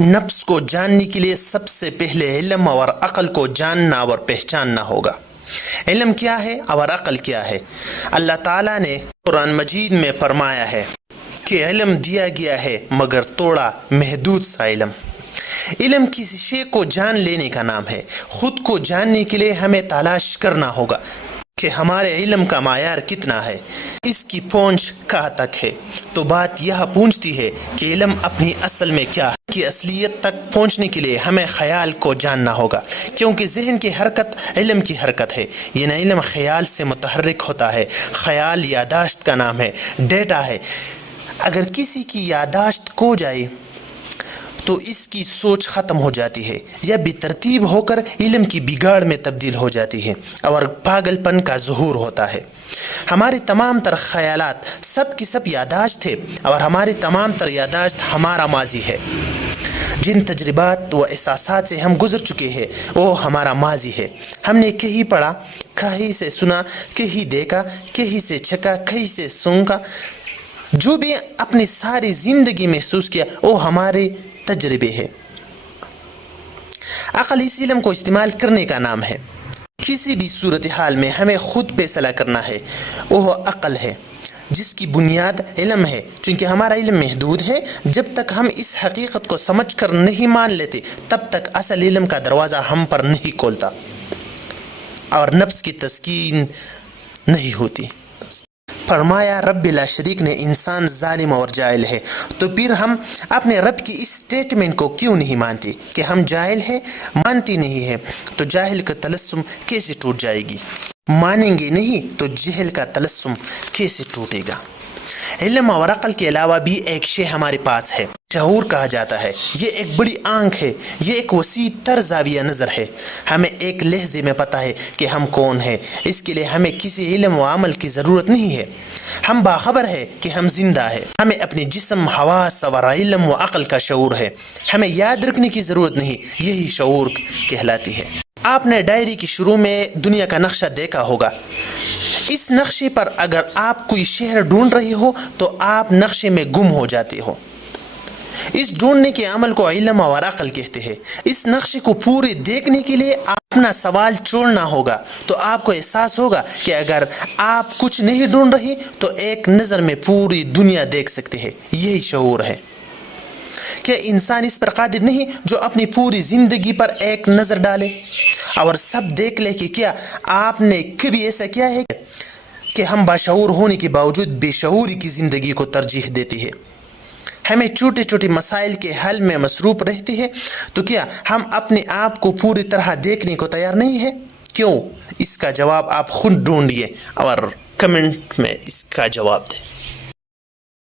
نفس کو جاننے کے لیے سب سے پہلے علم اور عقل کو جاننا اور پہچاننا ہوگا۔ علم کیا ہے اور عقل کیا ہے؟ اللہ تعالیٰ نے قرآن مجید میں فرمایا ہے کہ علم دیا گیا ہے مگر تھوڑا محدود سا علم۔ علم کسی شے کو جان لینے کا نام ہے۔ خود کو جاننے کے لیے ہمیں تلاش کرنا ہوگا کہ ہمارے علم کا معیار کتنا ہے، اس کی پہنچ کہاں تک ہے۔ تو بات یہ پوچھتی ہے کہ علم اپنی اصل میں کیا ہے۔ کی اصلیت تک پہنچنے کے لیے ہمیں خیال کو جاننا ہوگا، کیونکہ ذہن کی حرکت علم کی حرکت ہے۔ یہ نہ علم خیال سے متحرک ہوتا ہے۔ خیال یادداشت کا نام ہے، ڈیٹا ہے۔ اگر کسی کی یادداشت کھو جائے تو اس کی سوچ ختم ہو جاتی ہے یا بے ترتیب ہو کر علم کی بگاڑ میں تبدیل ہو جاتی ہے اور پاگل پن کا ظہور ہوتا ہے۔ ہماری تمام تر خیالات سب کی سب یادداشت ہے اور ہماری تمام تر یادداشت ہمارا ماضی ہے۔ جن تجربات و احساسات سے ہم گزر چکے ہیں وہ ہمارا ماضی ہے۔ ہم نے کہیں پڑھا، کہیں سے سنا، کہیں دیکھا، کہیں سے چھکا، کہیں سے سونگا، جو بھی اپنی ساری زندگی محسوس کیا وہ ہمارے تجربے ہے۔ عقل اس علم کو استعمال کرنے کا نام ہے۔ کسی بھی صورتحال میں ہمیں خود فیصلہ کرنا ہے، وہ عقل ہے جس کی بنیاد علم ہے۔ چونکہ ہمارا علم محدود ہے، جب تک ہم اس حقیقت کو سمجھ کر نہیں مان لیتے تب تک اصل علم کا دروازہ ہم پر نہیں کھولتا اور نفس کی تسکین نہیں ہوتی۔ فرمایا رب لا شریک نے انسان ظالم اور جاہل ہے، تو پھر ہم اپنے رب کی اس سٹیٹمنٹ کو کیوں نہیں مانتے کہ ہم جاہل ہیں؟ مانتی نہیں ہے تو جاہل کا تلسم کیسے ٹوٹ جائے گی؟ مانیں گے نہیں تو جہل کا تلسم کیسے ٹوٹے گا؟ علم اور عقل کے علاوہ بھی ایک شے ہمارے پاس ہے، شعور کہا جاتا ہے۔ یہ ایک بڑی آنکھ ہے، یہ ایک وسیع تر زاویہ نظر ہے۔ ہمیں ایک لحظے میں پتہ ہے کہ ہم کون ہیں۔ اس کے لیے ہمیں کسی علم و عمل کی ضرورت نہیں ہے۔ ہم باخبر ہے کہ ہم زندہ ہیں۔ ہمیں اپنے جسم، حواس اور علم و عقل کا شعور ہے۔ ہمیں یاد رکھنے کی ضرورت نہیں، یہی شعور کہلاتی ہے۔ آپ نے ڈائری کی شروع میں دنیا کا نقشہ دیکھا ہوگا۔ اس نقشے پر اگر آپ کوئی شہر ڈھونڈ رہے ہو تو آپ نقشے میں گم ہو جاتے ہو۔ اس ڈھونڈنے کے عمل کو علم اور عقل کہتے ہیں۔ اس نقشے کو پورے دیکھنے کے لیے اپنا سوال چھوڑنا ہوگا تو آپ کو احساس ہوگا کہ اگر آپ کچھ نہیں ڈھونڈ رہے تو ایک نظر میں پوری دنیا دیکھ سکتے ہیں۔ یہی شعور ہے۔ کیا انسان اس پر قادر نہیں جو اپنی پوری زندگی پر ایک نظر ڈالے اور سب دیکھ لے کہ کیا آپ نے کبھی ایسا کیا ہے کہ ہم باشعور ہونے کے باوجود بے شعوری کی زندگی کو ترجیح دیتے ہیں؟ ہمیں چھوٹے چھوٹے مسائل کے حل میں مصروف رہتے ہیں تو کیا ہم اپنے آپ کو پوری طرح دیکھنے کو تیار نہیں ہیں؟ کیوں؟ اس کا جواب آپ خود ڈھونڈیے اور کمنٹ میں اس کا جواب دیں۔